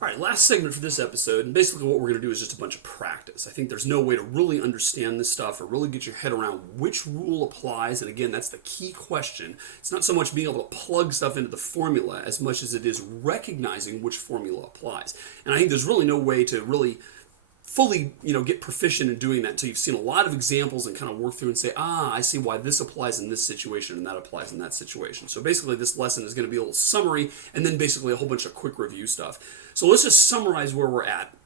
All right, last segment for this episode, and basically what we're going to do is just a bunch of practice. I think there's no way to really understand this stuff or really get your head around which rule applies, and again, that's the key question. It's not so much being able to plug stuff into the formula as much as it is recognizing which formula applies. And I think there's really no way to really fully, get proficient in doing that until you've seen a lot of examples and kind of work through and say, I see why this applies in this situation and that applies in that situation. So basically this lesson is going to be a little summary and then basically a whole bunch of quick review stuff. So let's just summarize where we're at.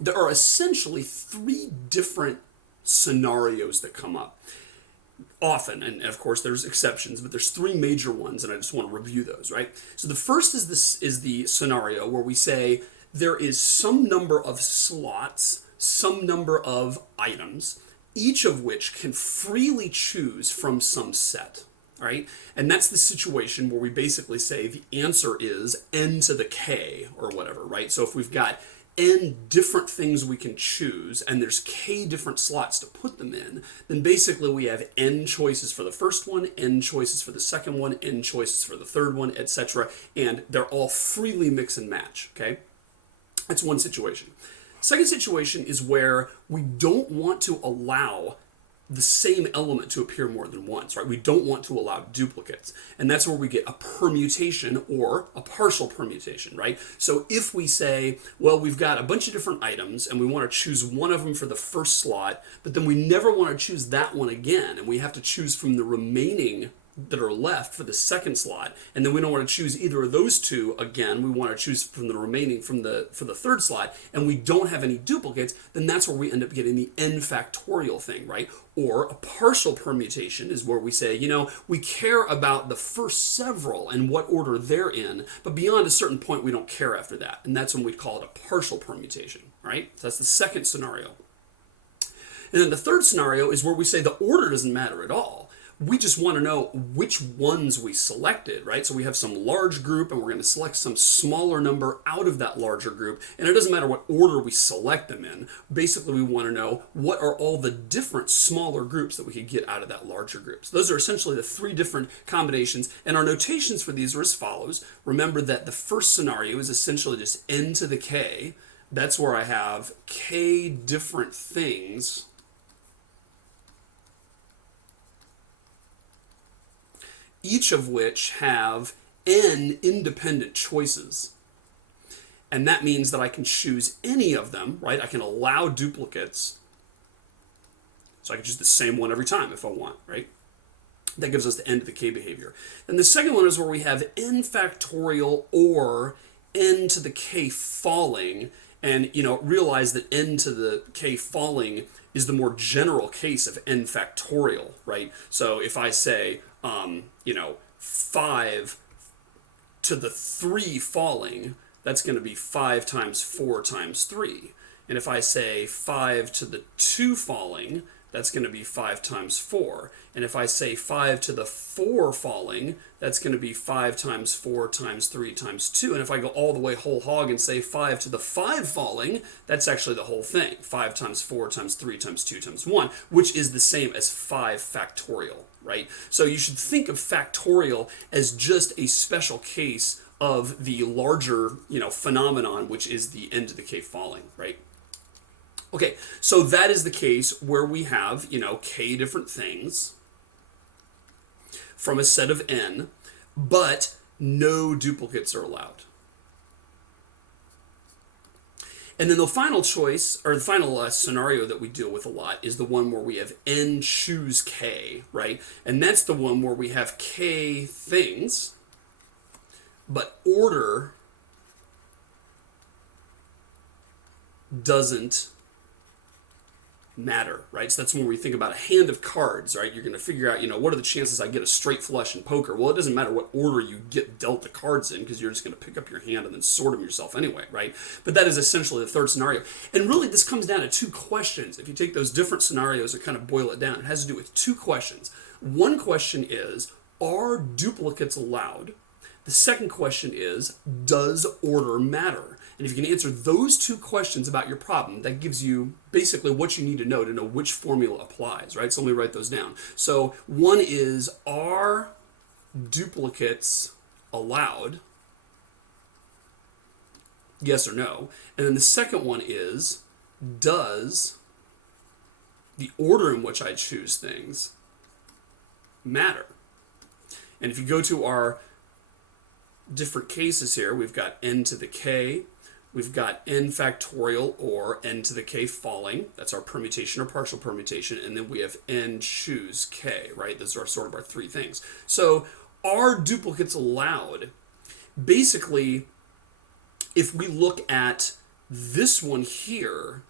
There are essentially three different scenarios that come up often, and of course there's exceptions, but there's three major ones, and I just want to review those, right? So the first is the scenario where we say there is some number of slots, some number of items, each of which can freely choose from some set, right? And that's the situation where we basically say the answer is n to the k or whatever, right? So if we've got n different things we can choose and there's k different slots to put them in, then basically we have n choices for the first one, n choices for the second one, n choices for the third one, etc. And they're all freely mix and match, okay? That's one situation. Second situation is where we don't want to allow the same element to appear more than once, right? We don't want to allow duplicates. And that's where we get a permutation or a partial permutation, right? So if we say, well, we've got a bunch of different items and we want to choose one of them for the first slot, but then we never want to choose that one again, and we have to choose from the remaining that are left for the second slot, and then we don't want to choose either of those two again, we want to choose from the remaining for the third slot, and we don't have any duplicates, then that's where we end up getting the n factorial thing, right? Or a partial permutation is where we say, we care about the first several and what order they're in, but beyond a certain point we don't care after that, and that's when we call it a partial permutation, right? So that's the second scenario. And then the third scenario is where we say the order doesn't matter at all. We just want to know which ones we selected, right? So we have some large group and we're going to select some smaller number out of that larger group. And it doesn't matter what order we select them in. Basically, we want to know what are all the different smaller groups that we could get out of that larger group. So those are essentially the three different combinations. And our notations for these are as follows. Remember that the first scenario is essentially just n to the k. That's where I have k different things, each of which have n independent choices. And that means that I can choose any of them, right? I can allow duplicates. So I can choose the same one every time if I want, right? That gives us the n to the k behavior. And the second one is where we have n factorial or n to the k falling. And, realize that n to the k falling is the more general case of n factorial, right? So if I say, 5 to the 3 falling, that's going to be 5 times 4 times 3. And if I say 5 to the 2 falling, that's going to be 5 times 4. And if I say 5 to the 4 falling, that's going to be 5 times 4 times 3 times 2. And if I go all the way whole hog and say 5 to the 5 falling, that's actually the whole thing. 5 times 4 times 3 times 2 times 1, which is the same as 5 factorial, right? So you should think of factorial as just a special case of the larger, phenomenon, which is the n to the k falling, right? Okay, so that is the case where we have, k different things from a set of n, but no duplicates are allowed. And then the final choice, or the final scenario that we deal with a lot is the one where we have n choose k, right? And that's the one where we have k things, but order doesn't matter, right? So that's when we think about a hand of cards, right? You're going to figure out, what are the chances I get a straight flush in poker? Well, it doesn't matter what order you get dealt the cards in, because you're just going to pick up your hand and then sort them yourself anyway, right? But that is essentially the third scenario. And really, this comes down to two questions. If you take those different scenarios and kind of boil it down, it has to do with two questions. One question is, are duplicates allowed? The second question is, does order matter? And if you can answer those two questions about your problem, that gives you basically what you need to know which formula applies, right? So let me write those down. So one is, are duplicates allowed? Yes or no. And then the second one is, does the order in which I choose things matter? And if you go to our different cases here, we've got n to the k, we've got n factorial or n to the k falling. That's our permutation or partial permutation. And then we have n choose k, right? Those are sort of our three things. So are duplicates allowed? Basically, if we look at this one here,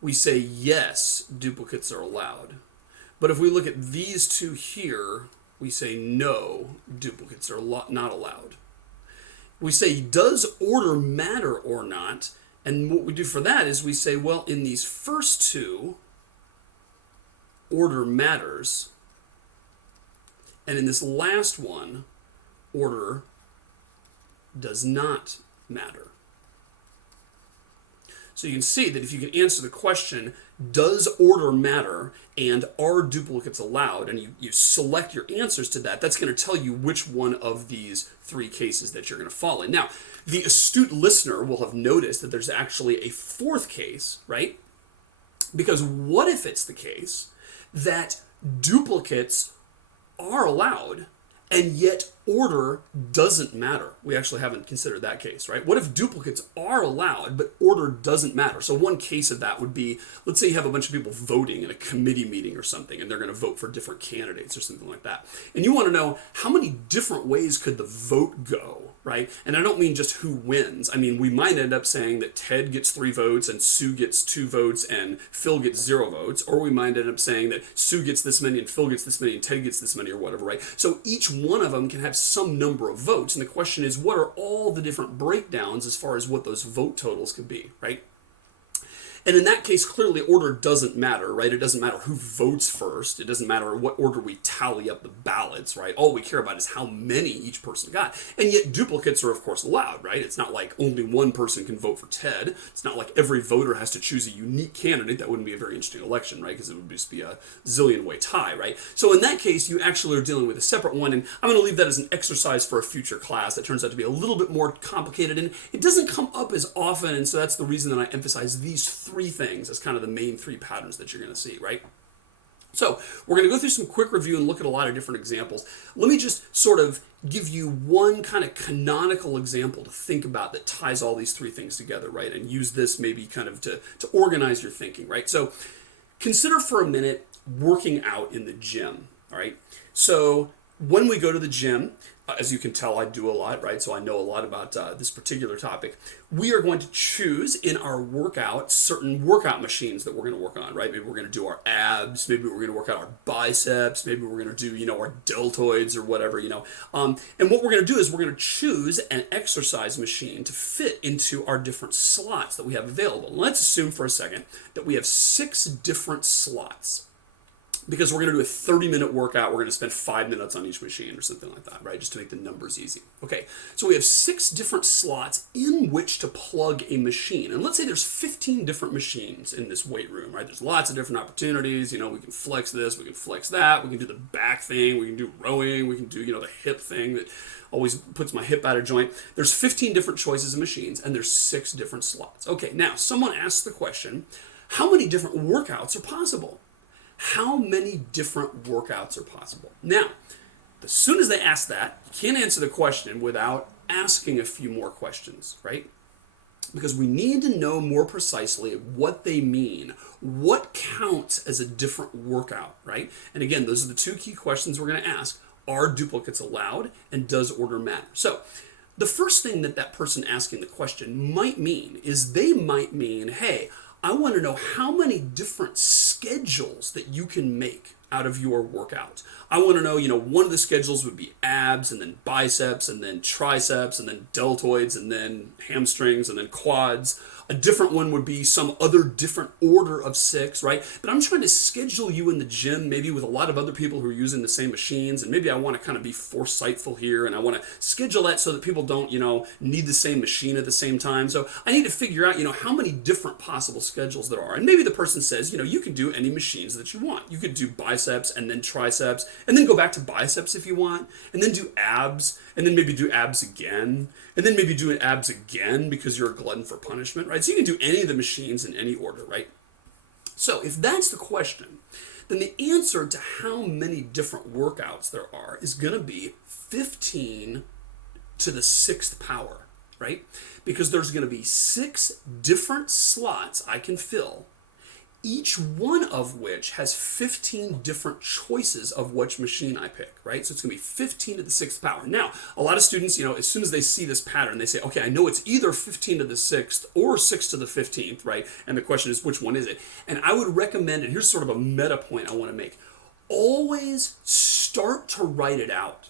we say yes, duplicates are allowed. But if we look at these two here, we say no, duplicates are not allowed. We say, does order matter or not? And what we do for that is we say, well, in these first two, order matters. And in this last one, order does not matter. So you can see that if you can answer the question, does order matter and are duplicates allowed, and you select your answers to that, that's going to tell you which one of these three cases that you're going to fall in. Now, the astute listener will have noticed that there's actually a fourth case, right? Because what if it's the case that duplicates are allowed and yet order doesn't matter? We actually haven't considered that case, right? What if duplicates are allowed, but order doesn't matter? So one case of that would be, let's say you have a bunch of people voting in a committee meeting or something, and they're going to vote for different candidates or something like that. And you want to know how many different ways could the vote go, right? And I don't mean just who wins. I mean, we might end up saying that Ted gets 3 votes and Sue gets 2 votes and Phil gets 0 votes. Or we might end up saying that Sue gets this many and Phil gets this many and Ted gets this many or whatever, right? So each one of them can have some number of votes. And the question is, what are all the different breakdowns as far as what those vote totals could be, right? And in that case, clearly order doesn't matter, right? It doesn't matter who votes first. It doesn't matter what order we tally up the ballots, right? All we care about is how many each person got. And yet duplicates are, of course, allowed, right? It's not like only one person can vote for Ted. It's not like every voter has to choose a unique candidate. That wouldn't be a very interesting election, right? Because it would just be a zillion-way tie, right? So in that case, you actually are dealing with a separate one. And I'm going to leave that as an exercise for a future class that turns out to be a little bit more complicated. And it doesn't come up as often. And so that's the reason that I emphasize these 3 things as kind of the main 3 patterns that you're going to see, right? So we're going to go through some quick review and look at a lot of different examples. Let me just sort of give you one kind of canonical example to think about that ties all these 3 things together, right? And use this maybe kind of to organize your thinking, right? So consider for a minute working out in the gym, all right? So when we go to the gym, as you can tell, I do a lot, right? So I know a lot about this particular topic. We are going to choose in our workout certain workout machines that we're going to work on, right? Maybe we're going to do our abs. Maybe we're going to work out our biceps. Maybe we're going to do, our deltoids or whatever, And what we're going to do is we're going to choose an exercise machine to fit into our different slots that we have available. Let's assume for a second that we have 6 different slots. Because we're going to do a 30-minute workout, we're going to spend 5 minutes on each machine or something like that, right? Just to make the numbers easy. Okay, so we have 6 different slots in which to plug a machine. And let's say there's 15 different machines in this weight room, right? There's lots of different opportunities. We can flex this, we can flex that, we can do the back thing, we can do rowing, we can do, the hip thing that always puts my hip out of joint. There's 15 different choices of machines, and there's 6 different slots. Okay, now, someone asks the question, how many different workouts are possible? How many different workouts are possible? Now, as soon as they ask that, you can't answer the question without asking a few more questions, right? Because we need to know more precisely what they mean. What counts as a different workout, right? And again, those are the 2 key questions we're going to ask. Are duplicates allowed? And does order matter? So, the first thing that person asking the question might mean is they might mean, hey, I want to know how many different schedules that you can make out of your workout. I want to know, one of the schedules would be abs and then biceps and then triceps and then deltoids and then hamstrings and then quads. A different one would be some other different order of 6, right? But I'm trying to schedule you in the gym, maybe with a lot of other people who are using the same machines, and maybe I want to kind of be foresightful here, and I want to schedule that so that people don't, need the same machine at the same time. So I need to figure out, how many different possible schedules there are. And maybe the person says, you can do any machines that you want. You could do biceps triceps, and then triceps, and then go back to biceps if you want, and then do abs, and then maybe do abs again, and then maybe do abs again because you're a glutton for punishment, right? So you can do any of the machines in any order, right? So if that's the question, then the answer to how many different workouts there are is going to be 15 to the 6th power, right? Because there's going to be 6 different slots I can fill, each one of which has 15 different choices of which machine I pick, right? So it's going to be 15 to the 6th power. Now, a lot of students, as soon as they see this pattern, they say, okay, I know it's either 15 to the 6th or 6 to the 15th, right? And the question is, which one is it? And I would recommend, and here's sort of a meta point I want to make, always start to write it out.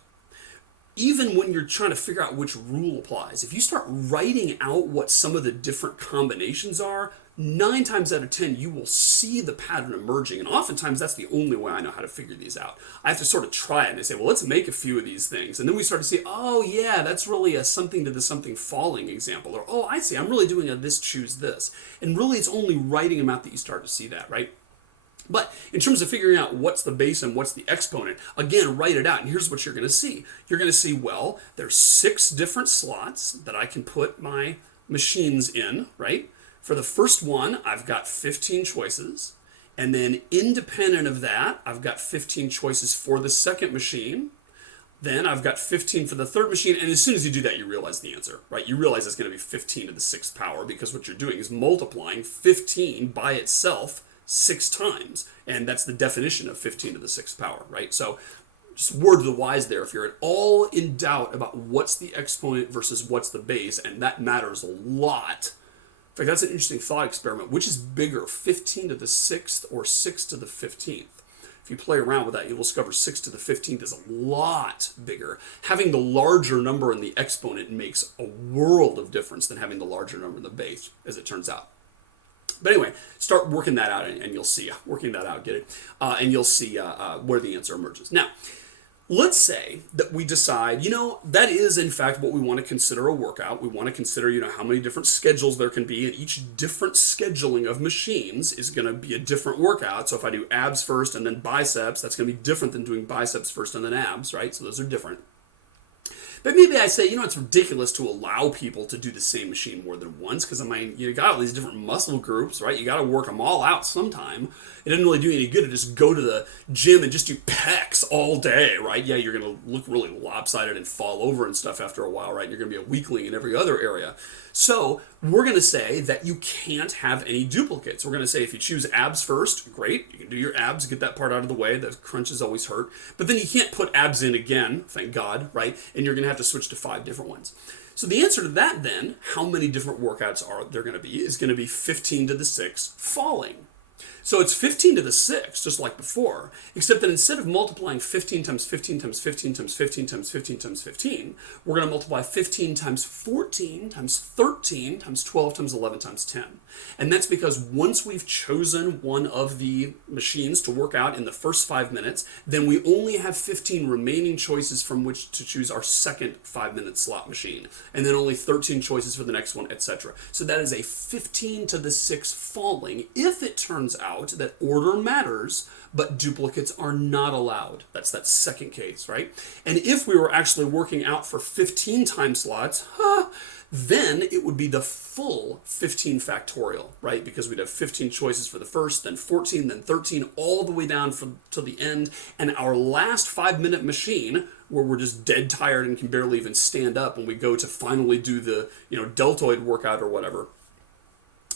Even when you're trying to figure out which rule applies, if you start writing out what some of the different combinations are, 9 times out of 10, you will see the pattern emerging. And oftentimes, that's the only way I know how to figure these out. I have to sort of try it and I say, well, let's make a few of these things. And then we start to see, oh, yeah, that's really a something to the something falling example. Or, oh, I see, I'm really doing a this, choose this. And really, it's only writing them out that you start to see that, right? But in terms of figuring out what's the base and what's the exponent, again, write it out. And here's what you're going to see. You're going to see, well, there's 6 different slots that I can put my machines in, right? For the first one, I've got 15 choices. And then independent of that, I've got 15 choices for the second machine. Then I've got 15 for the third machine. And as soon as you do that, you realize the answer, right? You realize it's going to be 15 to the 6th power because what you're doing is multiplying 15 by itself 6 times. And that's the definition of 15 to the 6th power, right? So just word to the wise there. If you're at all in doubt about what's the exponent versus what's the base, and that matters a lot. In fact, that's an interesting thought experiment. Which is bigger, 15 to the 6th or 6 to the 15th? If you play around with that, you'll discover 6 to the 15th is a lot bigger. Having the larger number in the exponent makes a world of difference than having the larger number in the base, as it turns out. But anyway, start working that out, and you'll see. Working that out, get it? And you'll see where the answer emerges. Now, let's say that we decide, that is in fact what we want to consider a workout. We want to consider, how many different schedules there can be, and each different scheduling of machines is going to be a different workout. So if I do abs first and then biceps, that's going to be different than doing biceps first and then abs, right? So those are different. But maybe I say, it's ridiculous to allow people to do the same machine more than once because, you got all these different muscle groups, right? You got to work them all out sometime. It doesn't really do any good to just go to the gym and just do pecs all day, right? Yeah, you're going to look really lopsided and fall over and stuff after a while, right? You're going to be a weakling in every other area. So we're going to say that you can't have any duplicates. We're going to say if you choose abs first, great. You can do your abs, get that part out of the way. The crunches always hurt. But then you can't put abs in again, thank God, right? And you're going to have to switch to 5 different ones. So the answer to that then, how many different workouts are there going to be, is going to be 15 to the 6 falling. So it's 15 to the 6, just like before, except that instead of multiplying 15 times 15 times 15 times 15 times 15 times 15, we're going to multiply 15 times 14 times 13 times 12 times 11 times 10. And that's because once we've chosen one of the machines to work out in the first 5 minutes, then we only have 15 remaining choices from which to choose our second 5-minute slot machine. And then only 13 choices for the next one, etc. So that is a 15 to the 6 falling if it turns out that order matters, but duplicates are not allowed. That's that second case, right? And if we were actually working out for 15 time slots, then it would be the full 15 factorial, right? Because we'd have 15 choices for the first, then 14, then 13, all the way down to the end. And our last 5-minute machine, where we're just dead tired and can barely even stand up when we go to finally do the deltoid workout or whatever,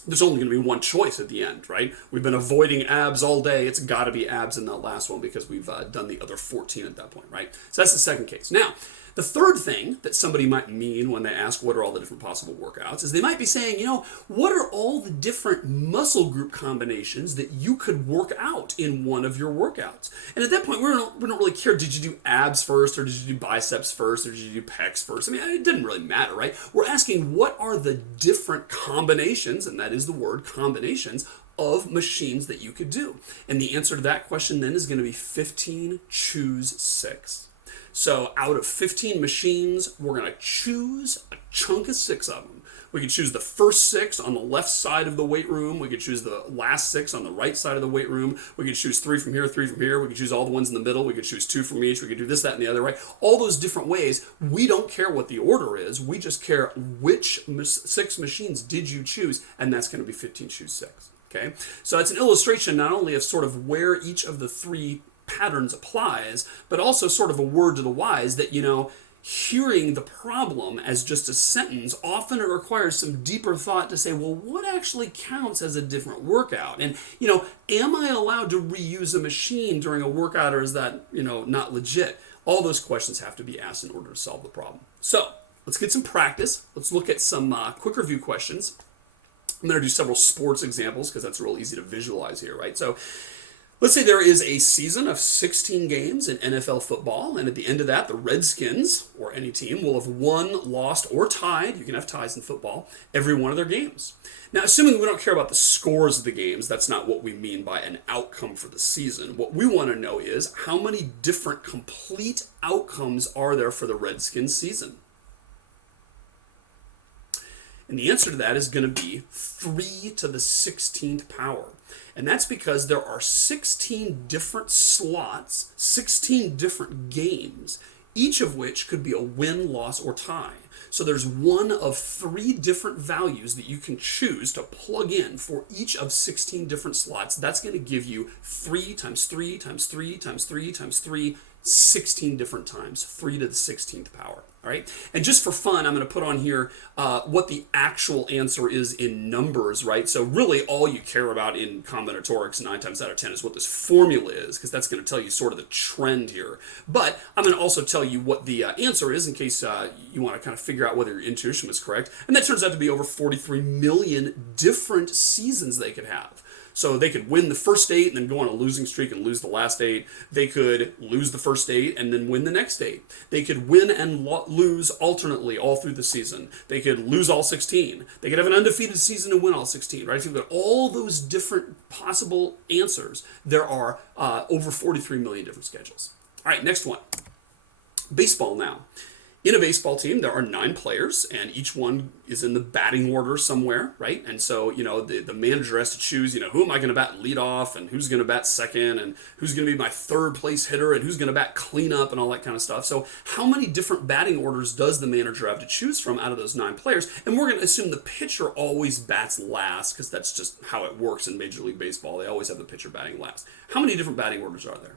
there's only going to be one choice at the end, right? We've been avoiding abs all day. It's got to be abs in that last one because we've done the other 14 at that point, right? So that's the second case. Now, the third thing that somebody might mean when they ask what are all the different possible workouts is they might be saying, what are all the different muscle group combinations that you could work out in one of your workouts? And at that point, we don't really care. Did you do abs first, or did you do biceps first, or did you do pecs first? I mean, it didn't really matter, right? We're asking what are the different combinations, and that is the word, combinations, of machines that you could do. And the answer to that question then is going to be 15, choose 6. So out of 15 machines, we're going to choose a chunk of 6 of them. We could choose the first 6 on the left side of the weight room. We could choose the last 6 on the right side of the weight room. We could choose 3 from here, 3 from here. We could choose all the ones in the middle. We could choose 2 from each. We could do this, that, and the other, right? All those different ways. We don't care what the order is. We just care which 6 machines did you choose, and that's going to be 15 choose 6. Okay? So that's an illustration not only of sort of where each of the 3 patterns applies, but also sort of a word to the wise that, hearing the problem as just a sentence, often it requires some deeper thought to say, well, what actually counts as a different workout? And, am I allowed to reuse a machine during a workout, or is that, not legit? All those questions have to be asked in order to solve the problem. So let's get some practice. Let's look at some quick review questions. I'm going to do several sports examples because that's real easy to visualize here, right? So let's say there is a season of 16 games in NFL football, and at the end of that, the Redskins, or any team, will have won, lost, or tied, you can have ties in football, every one of their games. Now, assuming we don't care about the scores of the games, that's not what we mean by an outcome for the season. What we want to know is how many different complete outcomes are there for the Redskins season? And the answer to that is going to be 3 to the 16th power. And that's because there are 16 different slots, 16 different games, each of which could be a win, loss, or tie. So there's one of 3 different values that you can choose to plug in for each of 16 different slots. That's going to give you 3 times 3 times 3 times 3 times 3, 16 different times, 3 to the 16th power. All right, and just for fun, I'm going to put on here what the actual answer is in numbers, right? So really all you care about in combinatorics 9 times out of 10 is what this formula is, because that's going to tell you sort of the trend here. But I'm going to also tell you what the answer is in case you want to kind of figure out whether your intuition was correct. And that turns out to be over 43 million different seasons they could have. So they could win the first 8 and then go on a losing streak and lose the last 8. They could lose the first 8 and then win the next 8. They could win and lose alternately all through the season. They could lose all 16. They could have an undefeated season and win all 16, right? If you've got all those different possible answers, there are over 43 million different schedules. All right, next one. Baseball now. In a baseball team, there are 9 players, and each one is in the batting order somewhere, right? And so, the manager has to choose, who am I going to bat lead off, and who's going to bat second, and who's going to be my third place hitter, and who's going to bat cleanup, and all that kind of stuff. So how many different batting orders does the manager have to choose from out of those 9 players? And we're going to assume the pitcher always bats last, because that's just how it works in Major League Baseball. They always have the pitcher batting last. How many different batting orders are there?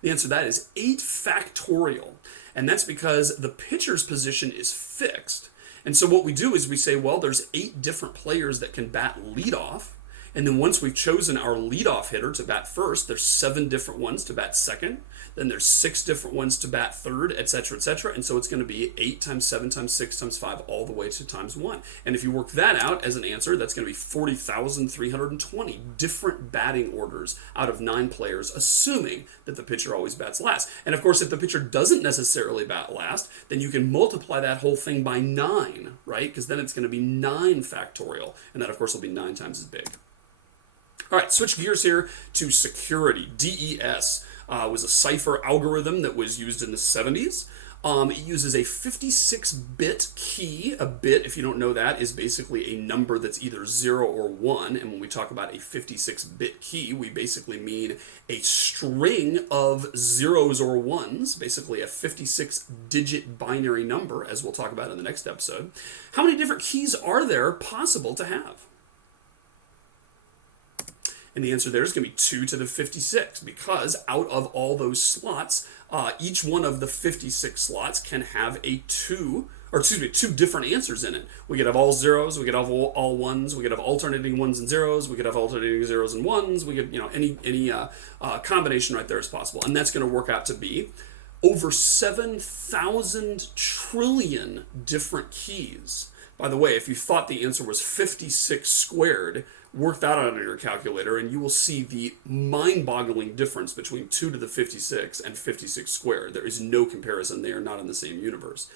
The answer to that is 8 factorial. And that's because the pitcher's position is fixed. And so what we do is we say, well, there's 8 different players that can bat leadoff. And then once we've chosen our leadoff hitter to bat first, there's 7 different ones to bat second. Then there's 6 different ones to bat third, etc., etc. And so it's going to be 8 times 7 times 6 times 5 all the way to times 1. And if you work that out as an answer, that's going to be 40,320 different batting orders out of 9 players, assuming that the pitcher always bats last. And of course, if the pitcher doesn't necessarily bat last, then you can multiply that whole thing by 9, right? Because then it's going to be 9 factorial. And that, of course, will be 9 times as big. All right, switch gears here to security. DES was a cipher algorithm that was used in the 70s. It uses a 56-bit key. A bit, if you don't know that, is basically a number that's either 0 or 1. And when we talk about a 56-bit key, we basically mean a string of zeros or ones, basically a 56-digit binary number, as we'll talk about in the next episode. How many different keys are there possible to have? And the answer there is going to be 2 to the 56, because out of all those slots, each one of the 56 slots can have two different answers in it. We could have all zeros, we could have all ones, we could have alternating ones and zeros, we could have alternating zeros and ones, we could, any combination right there is possible. And that's going to work out to be over 7,000 trillion different keys. By the way, if you thought the answer was 56 squared, work that out on your calculator and you will see the mind-boggling difference between 2 to the 56 and 56 squared. There is no comparison. They are not in the same universe.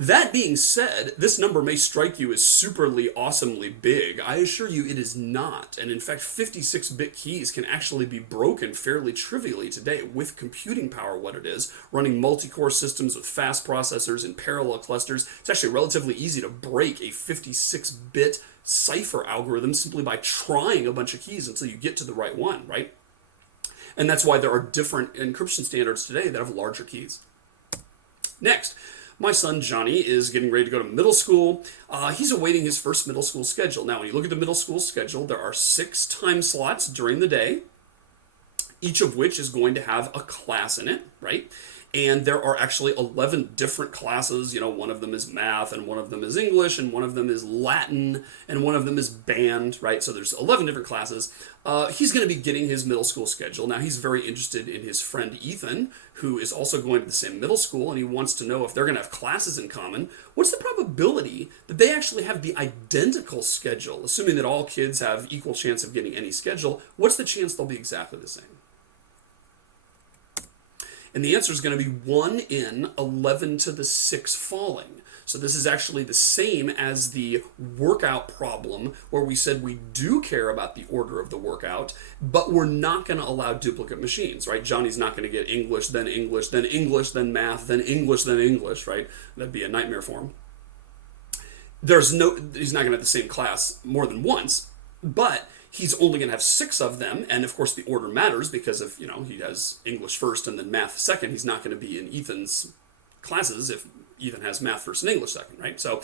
That being said, this number may strike you as superly, awesomely big. I assure you it is not. And in fact, 56-bit keys can actually be broken fairly trivially today with computing power, what it is. Running multi-core systems with fast processors and parallel clusters, it's actually relatively easy to break a 56-bit cipher algorithm simply by trying a bunch of keys until you get to the right one, right? And that's why there are different encryption standards today that have larger keys. Next, my son Johnny is getting ready to go to middle school. He's awaiting his first middle school schedule. Now, when you look at the middle school schedule, there are 6 time slots during the day, each of which is going to have a class in it, right? And there are actually 11 different classes. You know, one of them is math, and one of them is English, and one of them is Latin, and one of them is band, right? So there's 11 different classes. He's going to be getting his middle school schedule. Now, he's very interested in his friend Ethan, who is also going to the same middle school, and he wants to know if they're going to have classes in common. What's the probability that they actually have the identical schedule? Assuming that all kids have equal chance of getting any schedule, what's the chance they'll be exactly the same? And the answer is going to be 1 in 11 to the 6 falling. So this is actually the same as the workout problem, where we said we do care about the order of the workout, but we're not going to allow duplicate machines, right? Johnny's not going to get English, then English, then English, then math, then English, then English, right? That'd be a nightmare for him. He's not going to have the same class more than once, but he's only going to have 6 of them, and of course the order matters because if, he has English first and then math second, he's not going to be in Ethan's classes if Ethan has math first and English second, right? So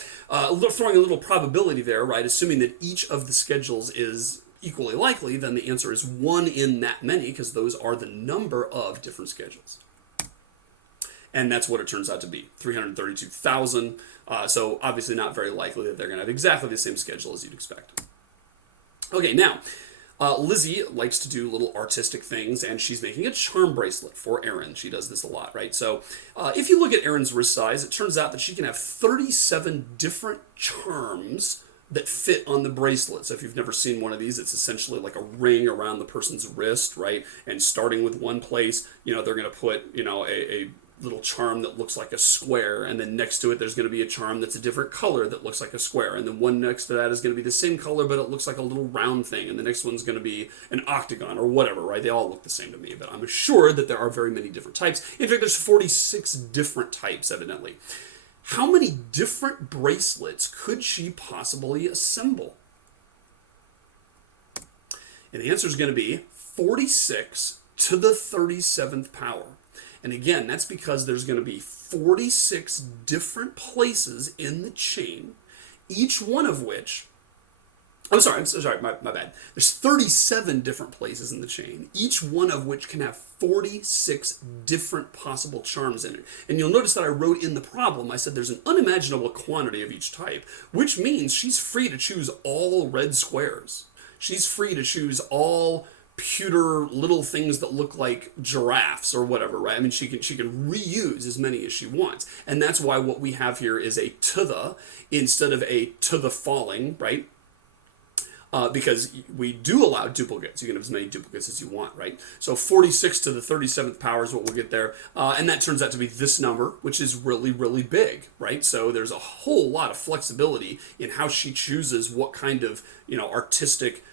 throwing a little probability there, right, assuming that each of the schedules is equally likely, then the answer is 1 in that many, because those are the number of different schedules. And that's what it turns out to be, 332,000. So obviously not very likely that they're going to have exactly the same schedule as you'd expect. Okay, now, Lizzie likes to do little artistic things, and she's making a charm bracelet for Erin. She does this a lot, right? So if you look at Erin's wrist size, it turns out that she can have 37 different charms that fit on the bracelet. So if you've never seen one of these, it's essentially like a ring around the person's wrist, right? And starting with one place, they're going to put, a little charm that looks like a square, and then next to it there's going to be a charm that's a different color that looks like a square, and then one next to that is going to be the same color but it looks like a little round thing, and the next one's going to be an octagon or whatever, right? They all look the same to me, but I'm assured that there are very many different types. In fact, there's 46 different types, evidently. How many different bracelets could she possibly assemble? And the answer is going to be 46 to the 37th power. And again, that's because there's going to be 46 different places in the chain, each one of which, my bad. There's 37 different places in the chain, each one of which can have 46 different possible charms in it. And you'll notice that I wrote in the problem, I said there's an unimaginable quantity of each type, which means she's free to choose all red squares. She's free to choose all pewter little things that look like giraffes or whatever, right? I mean, she can reuse as many as she wants. And that's why what we have here is a to the instead of a to the falling, right? Because we do allow duplicates. You can have as many duplicates as you want, right? So 46 to the 37th power is what we'll get there. And that turns out to be this number, which is really, really big, right? So there's a whole lot of flexibility in how she chooses what kind of, artistic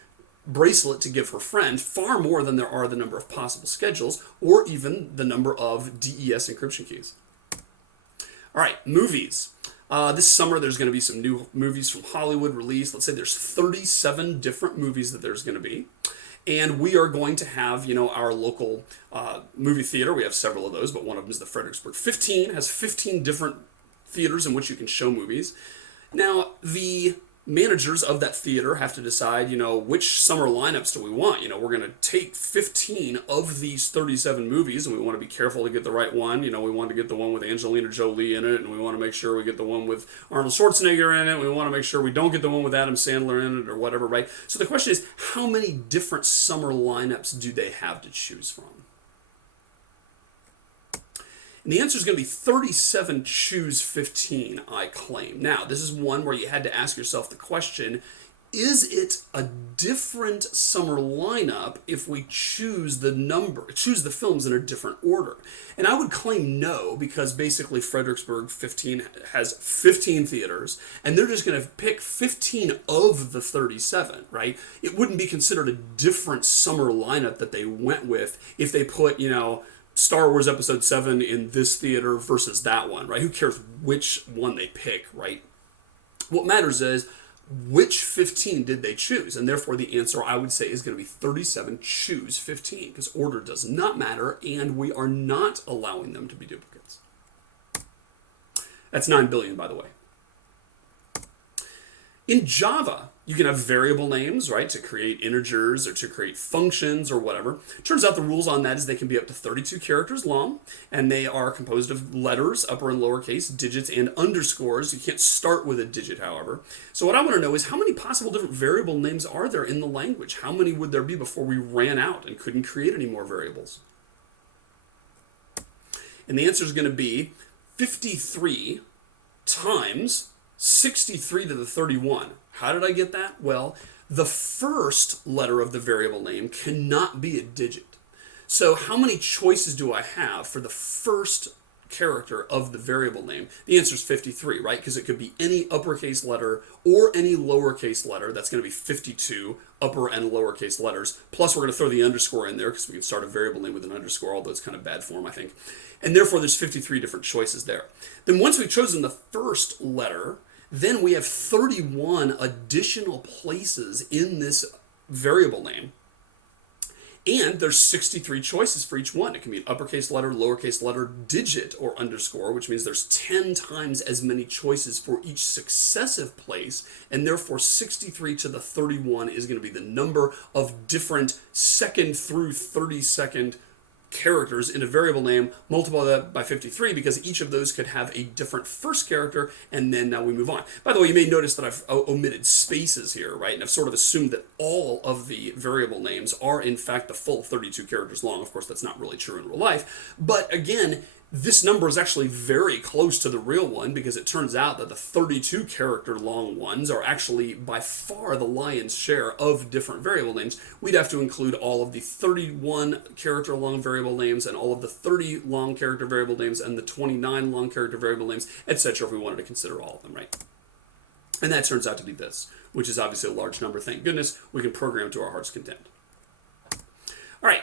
bracelet to give her friend, far more than there are the number of possible schedules or even the number of DES encryption keys. All right, movies. This summer there's going to be some new movies from Hollywood released. Let's say there's 37 different movies that there's going to be. And we are going to have, our local movie theater. We have several of those, but one of them is the Fredericksburg 15. Has 15 different theaters in which you can show movies. Now, the managers of that theater have to decide, which summer lineups do we want? We're going to take 15 of these 37 movies, and we want to be careful to get the right one. We want to get the one with Angelina Jolie in it, and we want to make sure we get the one with Arnold Schwarzenegger in it. We want to make sure we don't get the one with Adam Sandler in it or whatever, right? So the question is, how many different summer lineups do they have to choose from? And the answer is going to be 37 choose 15, I claim. Now, this is one where you had to ask yourself the question, is it a different summer lineup if we choose the films in a different order? And I would claim no, because basically Fredericksburg 15 has 15 theaters, and they're just going to pick 15 of the 37, right? It wouldn't be considered a different summer lineup that they went with if they put, Star Wars Episode 7 in this theater versus that one, right? Who cares which one they pick, right? What matters is, which 15 did they choose? And therefore the answer, I would say, is going to be 37, choose 15, because order does not matter, and we are not allowing them to be duplicates. That's 9 billion, by the way. In Java, you can have variable names, right, to create integers or to create functions or whatever. Turns out the rules on that is they can be up to 32 characters long, and they are composed of letters, upper and lowercase, digits, and underscores. You can't start with a digit, however. So what I want to know is, how many possible different variable names are there in the language? How many would there be before we ran out and couldn't create any more variables? And the answer is going to be 53 times 63 to the 31. How did I get that? Well, the first letter of the variable name cannot be a digit. So how many choices do I have for the first character of the variable name? The answer is 53, right? Because it could be any uppercase letter or any lowercase letter. That's going to be 52 upper and lowercase letters. Plus, we're going to throw the underscore in there because we can start a variable name with an underscore, although it's kind of bad form, I think. And therefore, there's 53 different choices there. Then once we've chosen the first letter, then we have 31 additional places in this variable name. And there's 63 choices for each one. It can be an uppercase letter, lowercase letter, digit, or underscore, which means there's 10 times as many choices for each successive place, and therefore 63 to the 31 is going to be the number of different second through 32nd characters in a variable name. Multiply that by 53, because each of those could have a different first character, and then now we move on. By the way, you may notice that I've omitted spaces here, right? And I've sort of assumed that all of the variable names are in fact the full 32 characters long. Of course, that's not really true in real life, but again, this number is actually very close to the real one, because it turns out that the 32 character long ones are actually by far the lion's share of different variable names. We'd have to include all of the 31 character long variable names and all of the 30 long character variable names and the 29 long character variable names, etc., if we wanted to consider all of them, right? And that turns out to be this, which is obviously a large number. Thank goodness we can program to our heart's content. All right.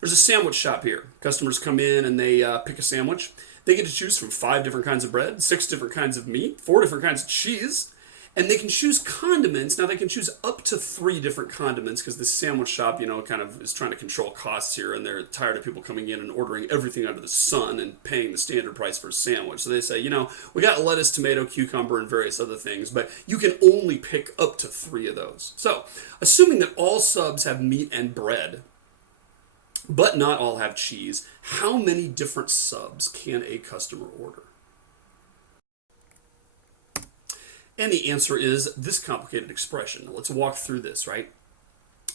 There's a sandwich shop here. Customers come in and they pick a sandwich. They get to choose from 5 different kinds of bread, 6 different kinds of meat, 4 different kinds of cheese, and they can choose condiments. Now they can choose up to 3 different condiments, because this sandwich shop, kind of is trying to control costs here, and they're tired of people coming in and ordering everything under the sun and paying the standard price for a sandwich. So they say, we got lettuce, tomato, cucumber, and various other things, but you can only pick up to 3 of those. So, assuming that all subs have meat and bread, but not all have cheese, how many different subs can a customer order? And the answer is this complicated expression. Now let's walk through this, right?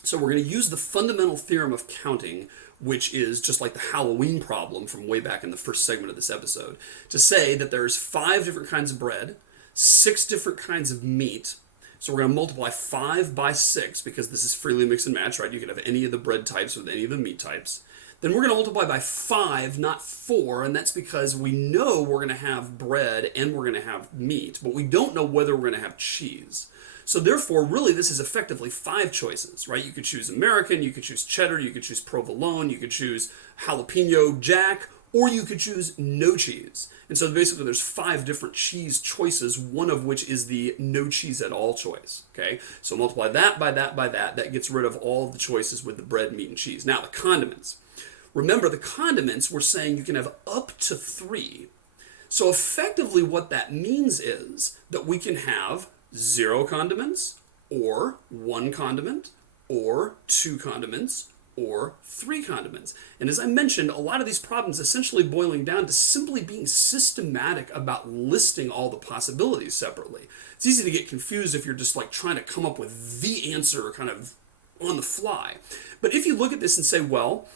So we're going to use the fundamental theorem of counting, which is just like the Halloween problem from way back in the first segment of this episode, to say that there's 5 different kinds of bread, 6 different kinds of meat. So we're going to multiply 5 by 6, because this is freely mix and match, right? You can have any of the bread types with any of the meat types. Then we're going to multiply by 5, not 4, and that's because we know we're going to have bread and we're going to have meat, but we don't know whether we're going to have cheese. So therefore, really, this is effectively 5 choices, right? You could choose American, you could choose cheddar, you could choose provolone, you could choose jalapeno jack, or you could choose no cheese. And so basically there's 5 different cheese choices, one of which is the no cheese at all choice. Okay, so multiply that by that by that. That gets rid of all of the choices with the bread, meat, and cheese. Now the condiments. Remember, the condiments, we're saying you can have up to 3. So effectively what that means is that we can have 0 condiments, or 1 condiment, or 2 condiments, or 3 condiments. And as I mentioned, a lot of these problems essentially boiling down to simply being systematic about listing all the possibilities separately. It's easy to get confused if you're just like trying to come up with the answer kind of on the fly. But if you look at this and say, well,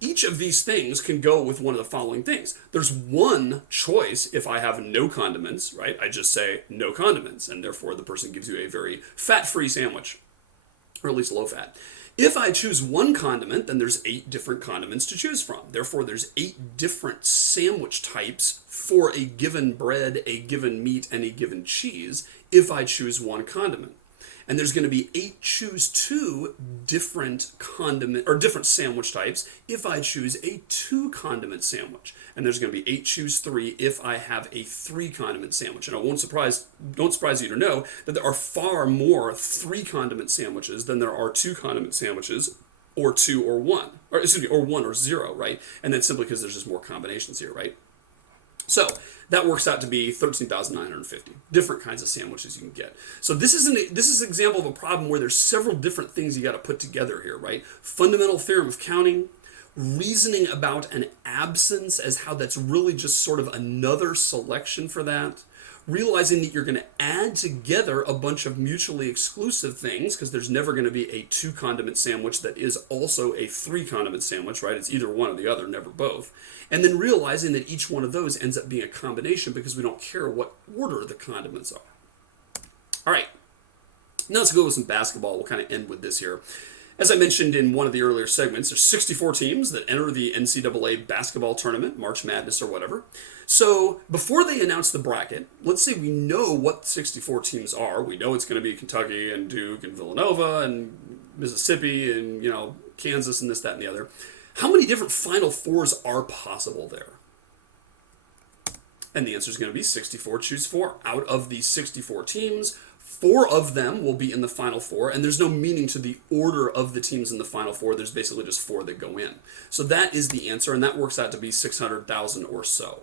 each of these things can go with one of the following things. There's one choice if I have no condiments, right? I just say no condiments, and therefore the person gives you a very fat-free sandwich, or at least low fat. If I choose one condiment, then there's 8 different condiments to choose from. Therefore, there's 8 different sandwich types for a given bread, a given meat, and a given cheese if I choose one condiment. And there's going to be 8 choose 2 different condiment or different sandwich types if I choose a 2 condiment sandwich. And there's going to be 8 choose 3 if I have a 3 condiment sandwich. And it don't surprise you to know that there are far more 3 condiment sandwiches than there are 2 condiment sandwiches, or 2 or 1, or excuse me, or 1 or 0, right? And that's simply because there's just more combinations here, right? So that works out to be 13,950 different kinds of sandwiches you can get. So this is an example of a problem where there's several different things you got to put together here, right? Fundamental theorem of counting, reasoning about an absence as how that's really just sort of another selection for that, realizing that you're going to add together a bunch of mutually exclusive things, because there's never going to be a 2 condiment sandwich that is also a 3 condiment sandwich, right? It's either one or the other, never both. And then realizing that each one of those ends up being a combination because we don't care what order the condiments are. All right, now let's go with some basketball. We'll kind of end with this here. As I mentioned in one of the earlier segments, there's 64 teams that enter the NCAA basketball tournament, March Madness or whatever. So before they announce the bracket, let's say we know what 64 teams are. We know it's going to be Kentucky and Duke and Villanova and Mississippi and, Kansas and this, that, and the other. How many different Final Fours are possible there? And the answer is going to be 64 choose 4. Out of these 64 teams, 4 of them will be in the Final Four, and there's no meaning to the order of the teams in the Final Four. There's basically just 4 that go in. So that is the answer, and that works out to be 600,000 or so.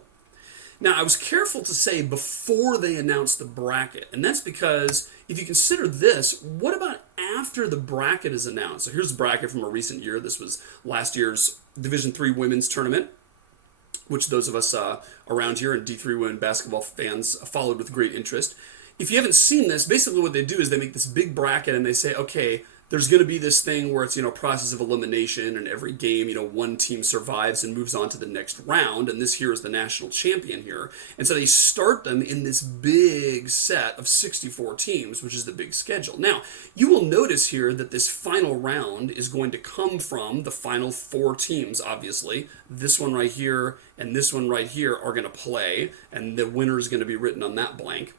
Now, I was careful to say before they announced the bracket, and that's because if you consider this, what about after the bracket is announced? So here's the bracket from a recent year. This was last year's Division III women's tournament, which those of us around here and D3 women basketball fans followed with great interest. If you haven't seen this, basically what they do is they make this big bracket and they say, okay, there's going to be this thing where it's, process of elimination, and every game, one team survives and moves on to the next round, and this here is the national champion here. And so they start them in this big set of 64 teams, which is the big schedule. Now, you will notice here that this final round is going to come from the final 4 teams, obviously. This one right here and this one right here are going to play, and the winner is going to be written on that blank.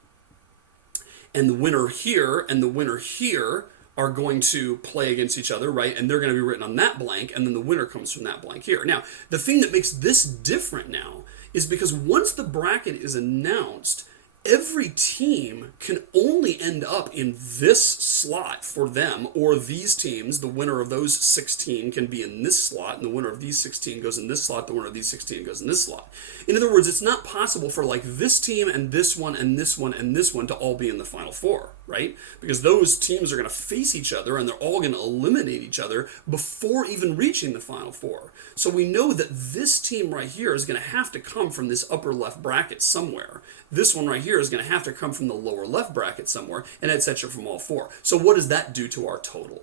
And the winner here and the winner here are going to play against each other, right? And they're going to be written on that blank, and then the winner comes from that blank here. Now, the thing that makes this different now is because once the bracket is announced, every team can only end up in this slot for them, or these teams, the winner of those 16 can be in this slot, and the winner of these 16 goes in this slot, the winner of these 16 goes in this slot. In other words, it's not possible for like this team and this one and this one and this one to all be in the Final Four, right? Because those teams are going to face each other and they're all going to eliminate each other before even reaching the Final Four. So we know that this team right here is going to have to come from this upper left bracket somewhere. This one right here is going to have to come from the lower left bracket somewhere, and etc. from all 4. So what does that do to our total?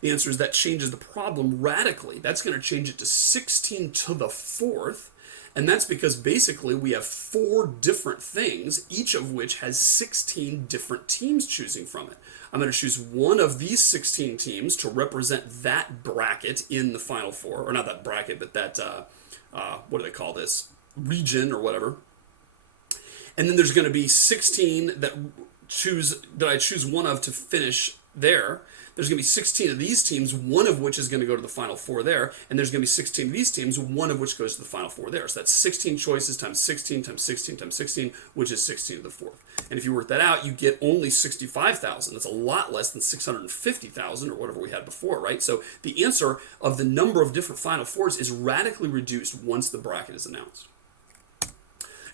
The answer is that changes the problem radically. That's going to change it to 16 to the 4th, and that's because basically we have 4 different things, each of which has 16 different teams choosing from it. I'm going to choose one of these 16 teams to represent that bracket in the Final Four, or not that bracket, but that, what do they call this? Region or whatever. And then there's going to be 16 that I choose one of to finish there. There's going to be 16 of these teams, one of which is going to go to the Final Four there, and there's going to be 16 of these teams, one of which goes to the Final Four there. So that's 16 choices times 16 times 16 times 16, which is 16 to the 4th. And if you work that out, you get only 65,000. That's a lot less than 650,000 or whatever we had before, right? So the answer of the number of different Final Fours is radically reduced once the bracket is announced.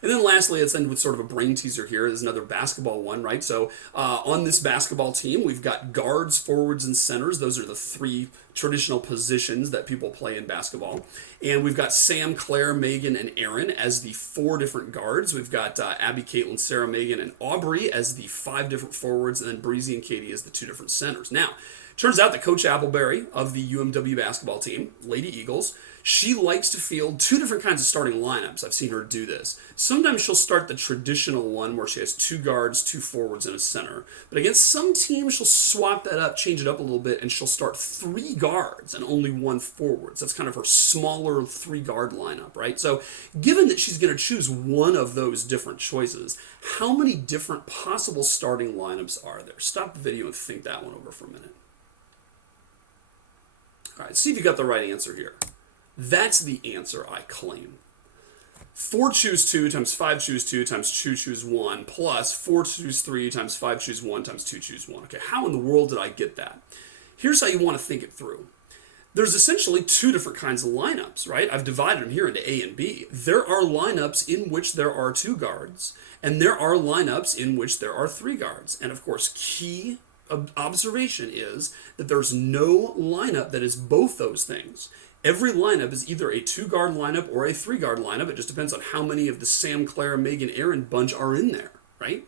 And then lastly, let's end with sort of a brain teaser here. There's another basketball one, right? So on this basketball team, we've got guards, forwards, and centers. Those are the 3 traditional positions that people play in basketball. And we've got Sam, Claire, Megan, and Aaron as the 4 different guards. We've got Abby, Caitlin, Sarah, Megan, and Aubrey as the 5 different forwards, and then Breezy and Katie as the 2 different centers. Now, Turns out that Coach Appleberry of the UMW basketball team, Lady Eagles, she likes to field two different kinds of starting lineups. I've seen her do this. Sometimes she'll start the traditional one where she has 2 guards, 2 forwards, and a center. But against some teams, she'll swap that up, change it up a little bit, and she'll start 3 guards and only 1 forward. So that's kind of her smaller 3-guard lineup, right? So given that she's going to choose one of those different choices, how many different possible starting lineups are there? Stop the video and think that one over for a minute. All right, see if you got the right answer here. That's the answer I claim. 4 choose 2 times 5 choose 2 times 2 choose 1 plus 4 choose 3 times 5 choose 1 times 2 choose 1. Okay, how in the world did I get that? Here's how you want to think it through. There's essentially 2 different kinds of lineups, right? I've divided them here into A and B. There are lineups in which there are 2 guards, and there are lineups in which there are 3 guards. And of course, key observation is that there's no lineup that is both those things. Every lineup is either a 2-guard lineup or a 3-guard lineup. It just depends on how many of the Sam, Claire, Megan, Aaron bunch are in there, right?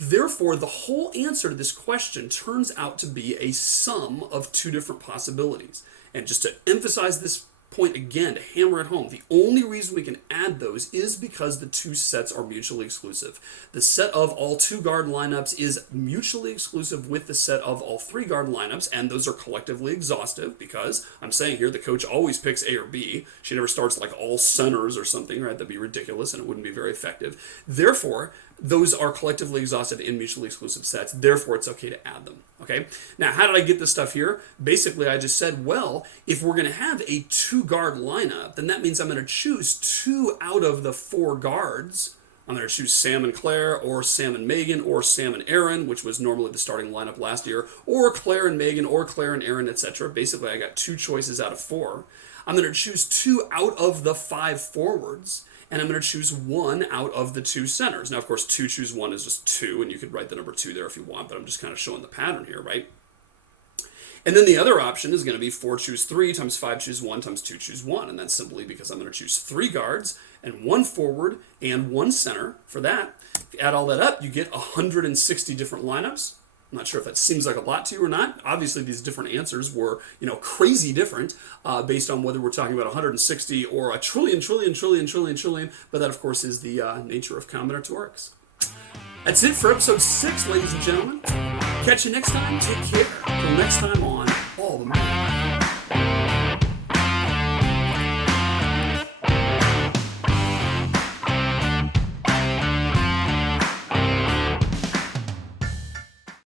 Therefore, the whole answer to this question turns out to be a sum of 2 different possibilities. And just to emphasize this point again, to hammer it home, the only reason we can add those is because the 2 sets are mutually exclusive. The set of all 2-guard lineups is mutually exclusive with the set of all 3-guard lineups, and those are collectively exhaustive because I'm saying here the coach always picks A or B. She never starts like all centers or something, right? That'd be ridiculous and it wouldn't be very effective. Therefore, those are collectively exhaustive in mutually exclusive sets. Therefore, it's okay to add them. Okay. Now, how did I get this stuff here? Basically, I just said, well, if we're going to have a 2-guard lineup, then that means I'm going to choose 2 out of the 4 guards. I'm going to choose Sam and Claire, or Sam and Megan, or Sam and Aaron, which was normally the starting lineup last year, or Claire and Megan, or Claire and Aaron, etc. Basically, I got 2 choices out of 4. I'm going to choose 2 out of the 5 forwards. And I'm going to choose 1 out of the 2 centers. Now, of course, 2 choose 1 is just 2, and you could write the number 2 there if you want, but I'm just kind of showing the pattern here, right? And then the other option is going to be 4 choose 3 times 5 choose 1 times 2 choose 1, and that's simply because I'm going to choose 3 guards and 1 forward and 1 center for that. If you add all that up, you get 160 different lineups. I'm not sure if that seems like a lot to you or not. Obviously, these different answers were, crazy different based on whether we're talking about 160 or a trillion, but that, of course, is the nature of combinatorics. That's it for episode 6, ladies and gentlemen. Catch you next time. Take care. Until next time on